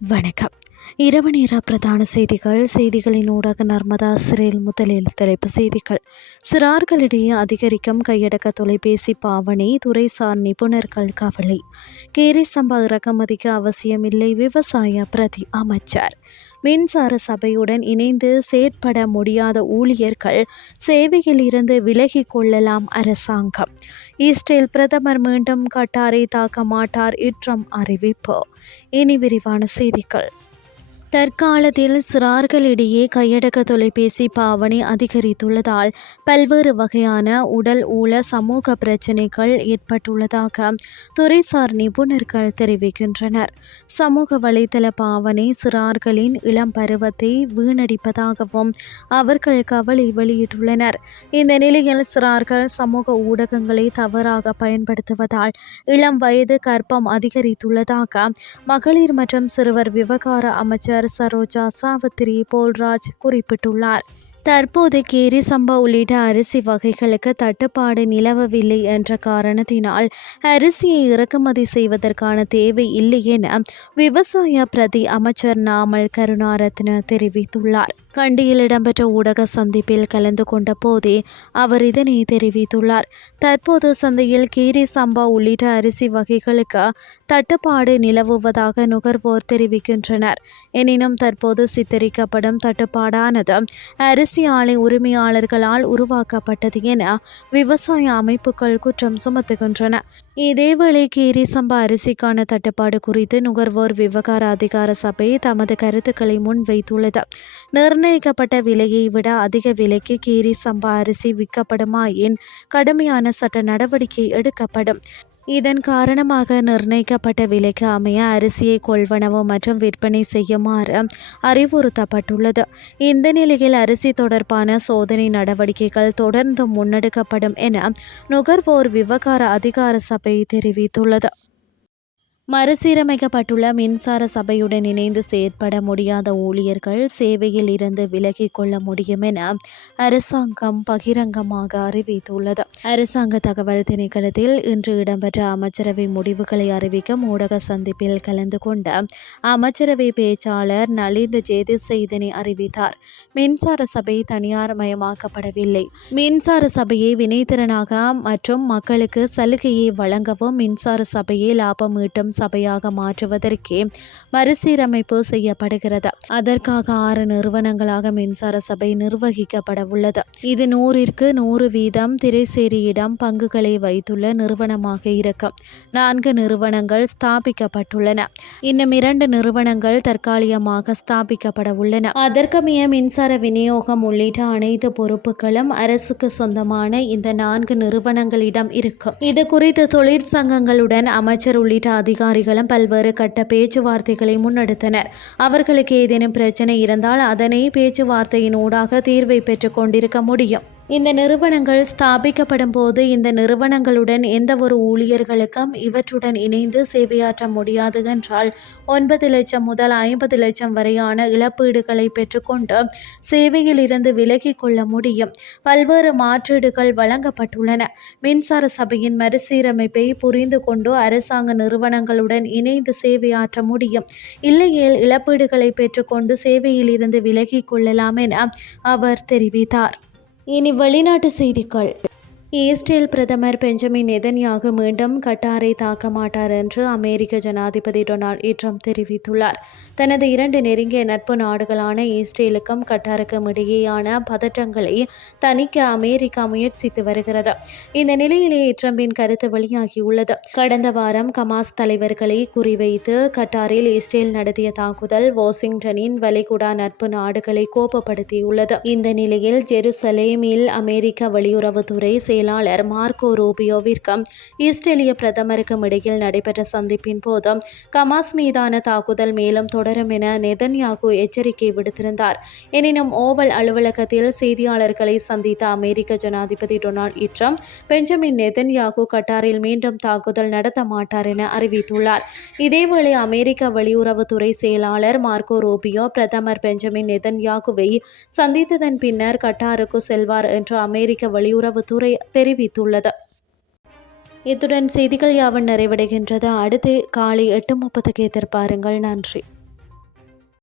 வணக்கம். இரவு நேர பிரதான செய்திகள் செய்திகளின் ஊடாக நர்மதா சிறையில் முதலில் தலைப்பு செய்திகள். சிறார்களிடையே அதிகரிக்கும் கையடக்க தொலைபேசி பாவனை துறைசார் நிபுணர்கள் கவலை. கேரி சம்பா இறக்குமதிக்கு அவசியமில்லை விவசாய பிரதி அமைச்சர். மின்சார சபையுடன் இணைந்து செயற்பட முடியாத ஊழியர்கள் சேவையில் இருந்து விலகிக் கொள்ளலாம் அரசாங்கம். இஸ்ரேல் பிரதமர் மீண்டும் கட்டாரை தாக்க மாட்டார் இற்றம் அறிவிப்பு. இனி விரிவான செய்திகள். தற்காலத்தில் சிறார்களிடையே கையடக்க தொலைபேசி பாவனை அதிகரித்துள்ளதால் பல்வேறு வகையான உடல் ஊழ சமூக பிரச்சினைகள் ஏற்பட்டுள்ளதாக துறைசார் நிபுணர்கள் தெரிவிக்கின்றனர். சமூக வலைதள பாவனை சிறார்களின் இளம் பருவத்தை வீணடிப்பதாகவும் அவர்கள் கவலை வெளியிட்டுள்ளனர். இந்த நிலையில் சிறார்கள் சமூக ஊடகங்களை தவறாக பயன்படுத்துவதால் இளம் வயது கற்பம் அதிகரித்துள்ளதாக மகளிர் மற்றும் சிறுவர் விவகார அமைச்சர் சரோஜா சாவித்திரி போல்ராஜ் குறிப்பிட்டுள்ளார். தற்போது கேரி சம்பா உள்ளிட்ட அரிசி வகைகளுக்கு தட்டுப்பாடு நிலவவில்லை என்ற காரணத்தினால் அரிசியை இறக்குமதி செய்வதற்கான தேவை இல்லை என விவசாய பிரதி அமைச்சர் நாமல் கருணாரத்ன தெரிவித்துள்ளார். கண்டியில் இடம்பெற்ற ஊடக சந்திப்பில் கலந்து கொண்ட போதே அவர் இதனை தெரிவித்துள்ளார். தற்போது சந்தையில் கீரி சம்பா உள்ளிட்ட அரிசி வகைகளுக்கு தட்டுப்பாடு நிலவுவதாக நுகர்வோர் தெரிவிக்கின்றனர். எனினும் தற்போது சித்தரிக்கப்படும் தட்டுப்பாடானது அரிசி ஆலை உரிமையாளர்களால் உருவாக்கப்பட்டது என விவசாய அமைப்புகள் குற்றம் சுமத்துகின்றன. இதேவேளை கீரி சம்பா அரிசிக்கான தட்டுப்பாடு குறித்து நுகர்வோர் விவகார அதிகார சபை தமது கருத்துக்களை முன்வைத்துள்ளது. நிர்ணயிக்கப்பட்ட விலையை விட அதிக விலைக்கு கீரி சம்பா அரிசி விற்கப்படுமாயின் கடுமையான சட்ட நடவடிக்கை எடுக்கப்படும். இதன் காரணமாக நிர்ணயிக்கப்பட்ட விலைக்கு அமைய அரிசியை கொள்வனவு மற்றும் விற்பனை செய்யுமாறு அறிவுறுத்தப்பட்டுள்ளது. இந்த நிலையில் அரிசி தொடர்பான சோதனை நடவடிக்கைகள் தொடர்ந்து முன்னெடுக்கப்படும் என நுகர்வோர் விவகார அதிகார சபை தெரிவித்துள்ளது. மறுசீரமைக்கப்பட்டுள்ள மின்சார சபையுடன் இணைந்து செயற்பட முடியாத ஊழியர்கள் சேவையில் இருந்து விலகிக் கொள்ள முடியும் என அரசாங்கம் பகிரங்கமாக அறிவித்துள்ளது. அரசாங்க தகவல் திணைக்களத்தில் இன்று இடம்பெற்ற அமைச்சரவை முடிவுகளை அறிவிக்கும் ஊடக சந்திப்பில் கலந்து கொண்ட அமைச்சரவை பேச்சாளர் நலிந்த ஜேதிசை இதனை அறிவித்தார். மின்சார சபை தனியார் மயமாக்கப்படவில்லை மின்சார சபையை வினைத்திறனாக மற்றும் மக்களுக்கு சலுகையை வழங்கவும் மின்சார சபையை லாபம் ஈட்டும் சபையாக மாற்றுவதற்கே மறுசீரமைப்பு செய்யப்படுகிறது. அதற்காக ஆறு நிறுவனங்களாக மின்சார சபை நிர்வகிக்கப்பட உள்ளது இது நூறிற்கு நூறு வீதம் திரைசேரியிடம் பங்குகளை வைத்துள்ள நிறுவனமாக இருக்கும். நான்கு நிறுவனங்கள் ஸ்தாபிக்கப்பட்டுள்ளன. இன்னும் இரண்டு நிறுவனங்கள் தற்காலிகமாக ஸ்தாபிக்கப்பட உள்ளன அதற்கமைய மின்சார விநியோகம் உள்ளிட்ட அனைத்து பொறுப்புகளும் அரசுக்கு சொந்தமான இந்த நான்கு நிறுவனங்களிடம் இருக்கும். இது குறித்து தொழிற்சங்கங்களுடன் அமைச்சர் உள்ளிட்ட அதிகாரிகளும் பல்வேறு கட்ட பேச்சுவார்த்தைகளை முன்னெடுத்தனர். அவர்களுக்கு ஏதேனும் பிரச்சனை இருந்தால் அதனை பேச்சுவார்த்தையின் ஊடாக தீர்வை பெற்றுக் கொண்டிருக்க முடியும். இந்த நிறுவனங்கள் ஸ்தாபிக்கப்படும் போது இந்த நிறுவனங்களுடன் எந்த ஒரு ஊழியர்களுக்கும் இவற்றுடன் இணைந்து சேவையாற்ற முடியாது என்றால் ஒன்பது லட்சம் முதல் ஐம்பது லட்சம் வரையான இழப்பீடுகளை பெற்றுக்கொண்டு சேவையில் இருந்து விலகிக் கொள்ள முடியும். பல்வேறு மாற்றீடுகள் வழங்கப்பட்டுள்ளன. மின்சார சபையின் மறுசீரமைப்பை புரிந்து கொண்டு அரசாங்க நிறுவனங்களுடன் இணைந்து சேவையாற்ற முடியும். இல்லையேல் இழப்பீடுகளை பெற்றுக்கொண்டு சேவையில் இருந்து விலகிக் கொள்ளலாம் என அவர் தெரிவித்தார். இனி வெளிநாட்டு செய்திகள். இஸ்ரேல் பிரதமர் பெஞ்சமின் நெதன்யாக மீண்டும் கட்டாரை தாக்க மாட்டார் என்று அமெரிக்க ஜனாதிபதி டொனால்ட் ட்ரம்ப் தெரிவித்துள்ளார். தனது இரண்டு நெருங்கிய நட்பு நாடுகளான இஸ்ரேலுக்கும் கட்டாருக்கும் இடையேயான பதற்றங்களை தணிக்க அமெரிக்கா முயற்சித்து வருகிறது. இந்த நிலையிலேயே ட்ரம்பின் கருத்து வெளியாகியுள்ளது. கடந்த வாரம் கமாஸ் தலைவர்களை குறிவைத்து கட்டாரில் இஸ்ரேல் நடத்திய தாக்குதல் வாஷிங்டனின் வளைகுடா நட்பு நாடுகளை கோபப்படுத்தியுள்ளது. இந்த நிலையில் ஜெருசலேமில் அமெரிக்க வெளியுறவுத்துறை செயலாளர் மார்க்கோ ரூபியோவிற்கும் இஸ்ரேலிய பிரதமருக்கும் இடையில் நடைபெற்ற சந்திப்பின் போது கமாஸ் மீதான தாக்குதல் மேலும் தொடரும் என நெதன்யாகு எச்சரிக்கை விடுத்திருந்தார். எனினும் ஓவல் அலுவலகத்தில் செய்தியாளர்களை சந்தித்த அமெரிக்க ஜனாதிபதி டொனால்ட் ட்ரம்ப் பெஞ்சமின் நெதன்யாகு கட்டாரில் மீண்டும் தாக்குதல் நடத்த மாட்டார் என அறிவித்துள்ளார். இதேவேளை அமெரிக்க வெளியுறவுத்துறை செயலாளர் மார்க்கோ ரூபியோ பிரதமர் பெஞ்சமின் நெதன்யாகுவை சந்தித்ததன் பின்னர் கட்டாருக்கு செல்வார் என்று அமெரிக்க வெளியுறவுத்துறை தெரிவித்துள்ளது. இத்துடன் செய்திகள் யாவன் நிறைவடைகின்றது. அடுத்து காலை எட்டு முப்பதுக்கு எதிர்பாருங்கள். நன்றி.